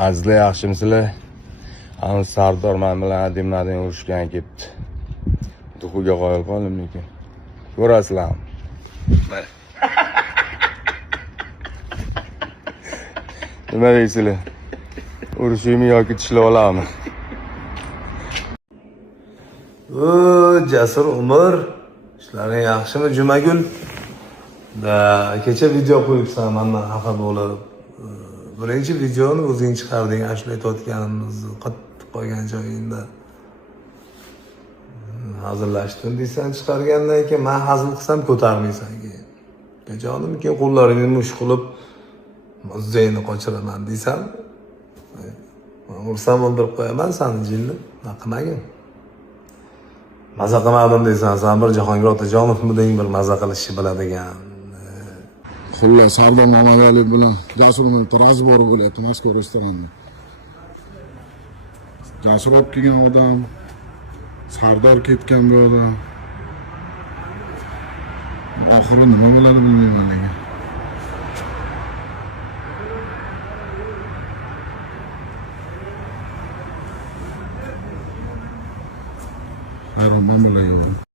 Azizlar, yaxshimisizlar? Ana Sardor men bilan adimlardan urushgan ketdi. Duxuga qo'yib qoldim lekin. Ko'rasizlar. Mana. Nima deysizlar? Urushaymi yoki tishlab olammi? Jasur Umar, ishlaring yaxshimi Jumagul? Kecha video qo'yibsan, mendan xafa bo'lib. Birinchi videoni o'zing chiqarding, ashula aytayotganimizni qattiq qolgan joyingda. Hazillashdim deysan, chiqargandan keyin men hazil qilsam ko'tarmaysan keyin. Jonim keyin qo'llaringni mush qilib muzeyni qochiraman deysan. Men ursam o'ldirib qo'yaman seni jinni. Naqamagin. Maza qilmadim deysan, sen bir Jahongir Otajonovmi deng bir maza qilishni biladigan. Xullas, Sardor Mamadaliyev bilan Jasur Umar razbor bo'lyapti Moskva restoranda. Jasur olib kelgan odam, Sardor ketgan bu odam. Oxiri nima bo'ladi bilmayman lekin. Hayron man bo'layo'q.